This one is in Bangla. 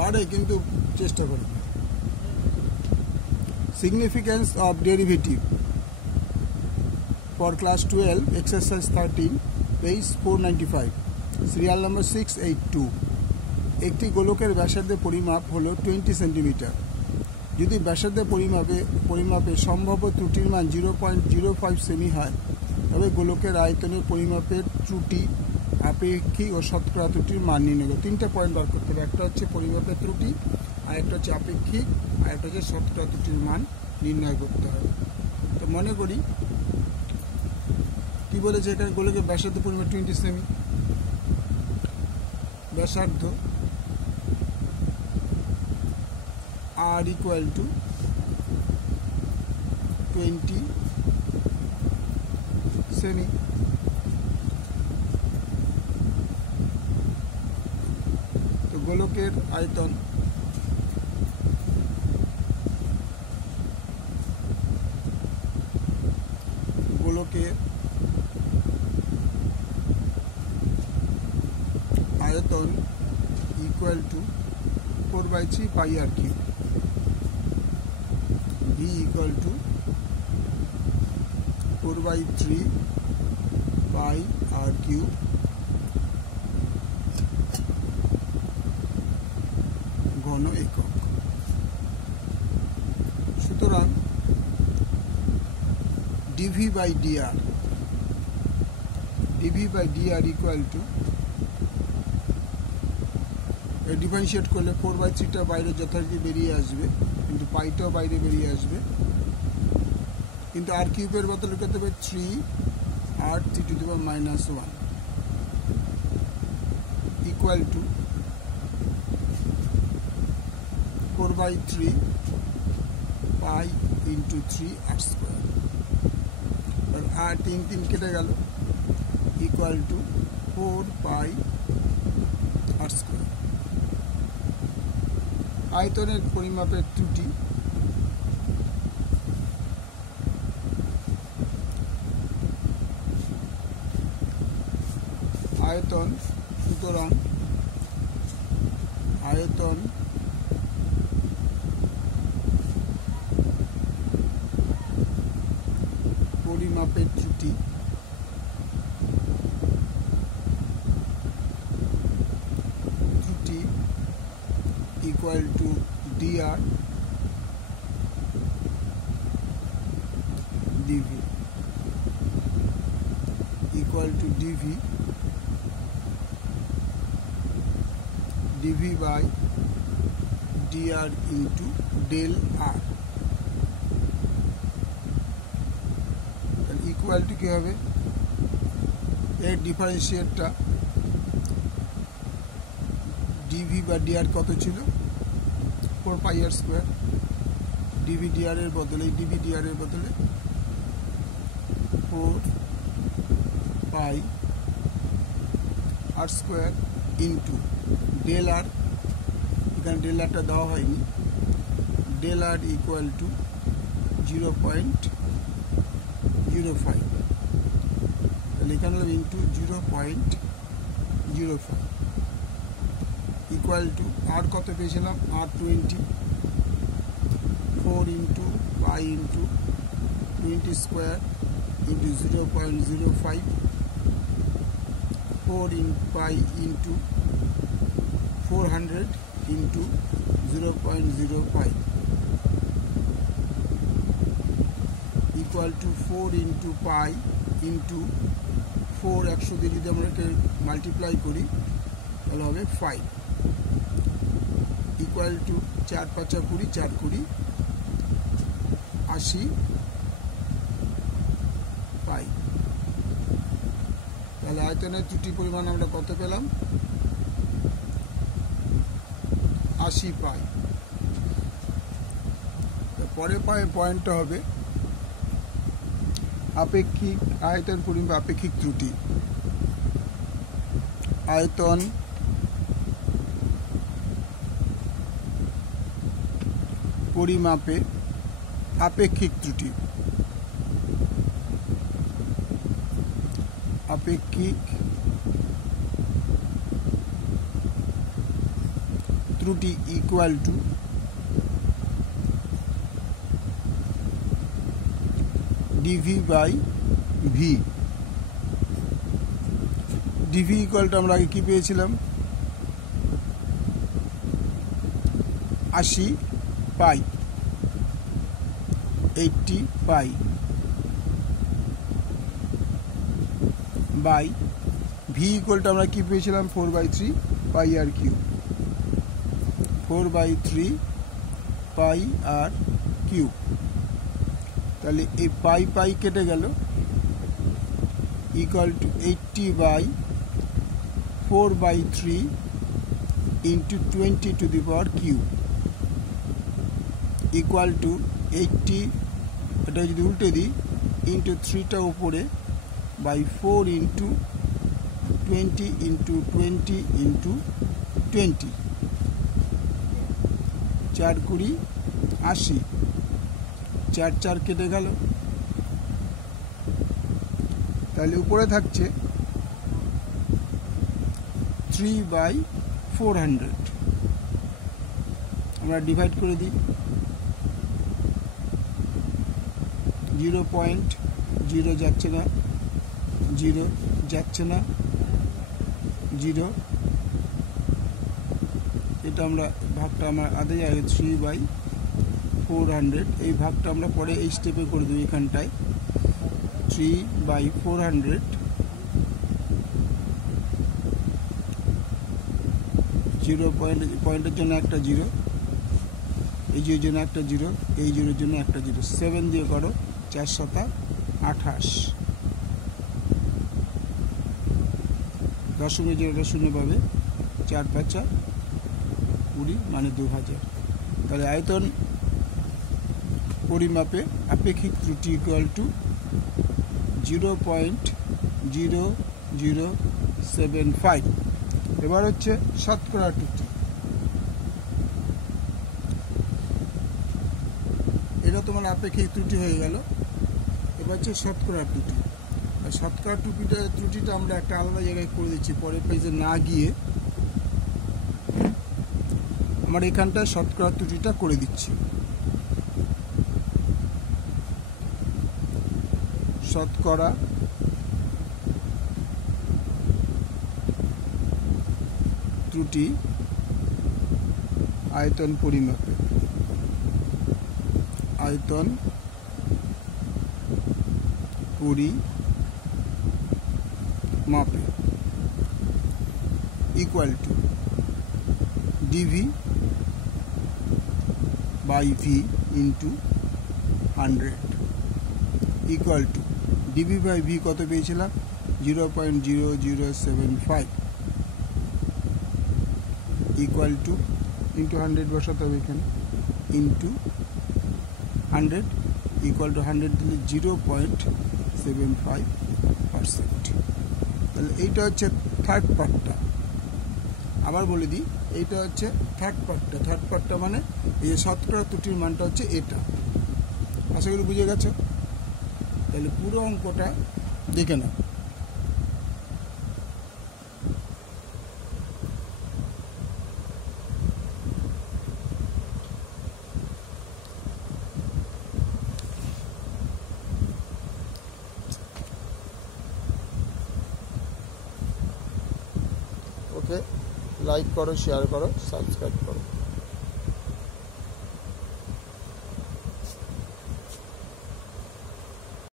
পারে কিন্তু চেষ্টা করি। Significance of derivative for class 12 exercise 13 page 495 serial number 682। একটি গোলকের ব্যাসার্ধের পরিমাপ হলো 20 সেন্টিমিটার। যদি ব্যাসার্ধের পরিমাপে সম্ভাব্য ত্রুটির মান 0.05 সেমি হয়, তবে গোলকের আয়তনের পরিমাপের ত্রুটি, আপেক্ষিক ও শতকরা ত্রুটির মান নির্ণয় করে। 3টা পয়েন্ট বার করতে হবে। একটা হচ্ছে পরিমাপের ত্রুটি, আর একটা হচ্ছে আপেক্ষিক, আর একটা হচ্ছে শতকরা ত্রুটির মান নির্ণয় করতে হবে। তো মনে করি কি বলেছে এখানে, গোলকের ব্যাসার্ধের পরিমাপ 20 সেমি। ব্যাসার্ধ R equal to 20 সেমি। তো গোলকের আয়তন equal to 4/3 pi r cube। V equal to 4/3 pi r cube ঘন একক। সুতরাং dv by dr equal to, differentiate করলে 4/3টা বাইরে যথারীতি বেরিয়ে আসবে, কিন্তু পাইটাও বাইরে বেরিয়ে আসবে, কিন্তু আর কিউবের বদলে করতে হবে 3r3⁻⁻1 equal to 4/3 pi into 3r square. আর 3 কেটে গেল, equal to 4 pi r square. আয়তনের পরিমাপের ত্রুটি আয়তন, সুতরাং আয়তন পরিমাপের ত্রুটি equal to dr dv equal to dv by dr into del r equal to কি হবে, এর ডিফারেন্সিয়েটটা dv বা dr কত ছিল, 4 pi r square. dv dr এর বদলে 4 pi r square into del আর, এখানে ডেল আরটা দেওয়া হয়নি, ডেল আর ইকুয়াল টু 0.05, তাহলে এখানে হবে ইন্টু 0.05 ইকুয়াল টু আর কত পেয়েছিলাম, আর 20, 4 into pi into 20 square into 0.05, 4 in pi into 400 into 0.05 equal to 4 into pi into 4 100 দিয়ে যদি আমরা মাল্টিপ্লাই করি তাহলে হবে 5 ইকুয়াল টু 4 5 20, 4 20 80 পাই। তাহলে আয়তনের ত্রুটির পরিমাণ আমরা কত পেলাম, 80 পাই। পরে পয়েন্টটা হবে আপেক্ষিক আয়তন পরিমাপ আপেক্ষিক ত্রুটি। আয়তন পরিমাপে আপেক্ষিক ত্রুটি, আপেক্ষিক ত্রুটি equal to DV by V. D V ইকুয়ালটা আমরা আগে কি পেয়েছিলাম 80 পাই 80 পাই বাই ভি ইকুয়ালটা আমরা কি পেয়েছিলাম 4/3 পাই আর কিউব 4/3 পাই আর কিউব। তাহলে এই পাই পাই কেটে গেল equal two 80/4/3 into 20 to the power cube equal to 80, এটা যদি উল্টে দিই ইন্টু 3টা উপরে বাই 4 ইন্টু 20 ইন্টু 20 ইন্টু 20 4 20 80 4 4 কেটে গেল। তাহলে উপরে থাকছে 3/400। আমরা ডিভাইড করে দিই 0.0 যাচ্ছে না 0 যাচ্ছে না 0, এটা আমরা ভাগটা আমার আধে যাবে 3/400। এই ভাগটা আমরা পরে এই স্টেপে করে দেবো এখানটায় 3/400 0 পয়েন্টের জন্য একটা 0, এই জিরোর জন্য একটা 0, এই জিরোর জন্য একটা 0, 7 দিয়ে করো 4 7 28, দশমিক যেটা শূন্য পাবে 4 5 20 মানে 2000। তাহলে আয়তন পরিমাপে আপেক্ষিক ত্রুটি ইকুয়াল টু 0.0075। এবার হচ্ছে শতকরা ত্রুটি। এটা তোমার আপেক্ষিক ত্রুটি হয়ে গেল। এবার হচ্ছে শতকরা ত্রুটি। আর শতকরা ত্রুটিটা আমরা একটা আলাদা জায়গায় করে দিচ্ছি, পরের পেজে না গিয়ে আমার এখানটায় শতকরা ত্রুটিটা করে দিচ্ছি। শতকরা ত্রুটি আয়তন পরিমাপে, আয়তন পরিমাপে equal to DV by v into 100 equal to DV by v কত পেয়েছিলাম 0.0075 ইকুয়াল টু ইন্টু 100 বসাতে হবে এখানে ইন্টু 100 ইকুয়াল টু 100 দিলে 0.75%। তাহলে এইটা হচ্ছে থার্ড পার্টটা। আবার বলে দিই, এইটা হচ্ছে থার্ড পার্টটা। থার্ড পার্টটা মানে এই যে শতকরা ত্রুটির মানটা হচ্ছে এটা। আশা করি বুঝে গেছো। তাহলে পুরো অঙ্কটা দেখে নাও। ওকে, লাইক করো, শেয়ার করো, সাবস্ক্রাইব করো।